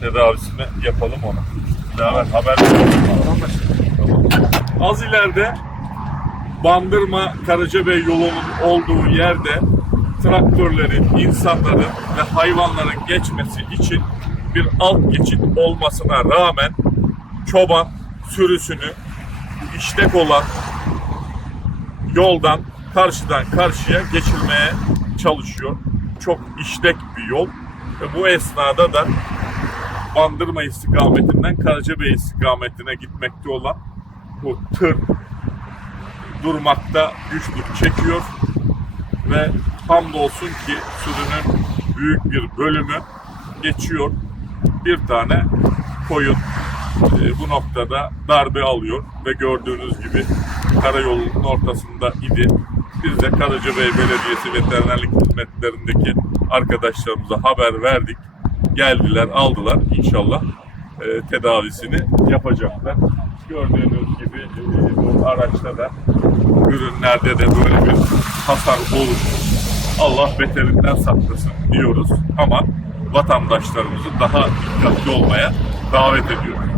Tedavisini yapalım ona. Beraber haber tamam. Az ileride Bandırma Karacabey yolunun olduğu yerde traktörlerin, insanların ve hayvanların geçmesi için bir alt geçit olmasına rağmen çoban sürüsünü işlek olan yoldan karşıdan karşıya geçirmeye çalışıyor. Çok işlek bir yol ve bu esnada da Bandırma istikametinden Karacabey istikametine gitmekte olan bu tır durmakta güçlük çekiyor ve hamdolsun ki sürünün büyük bir bölümü geçiyor. Bir tane koyun e, bu noktada darbe alıyor ve gördüğünüz gibi karayolunun ortasında idi. Biz de Karacabey Belediyesi veterinerlik hizmetlerindeki arkadaşlarımıza haber verdik. Geldiler, aldılar. İnşallah e, tedavisini yapacaklar. Gördüğünüz gibi e, bu araçta da ürünlerde de böyle bir hasar oluşmuş. Allah beterinden saklasın diyoruz ama vatandaşlarımızı daha dikkatli olmaya davet ediyoruz.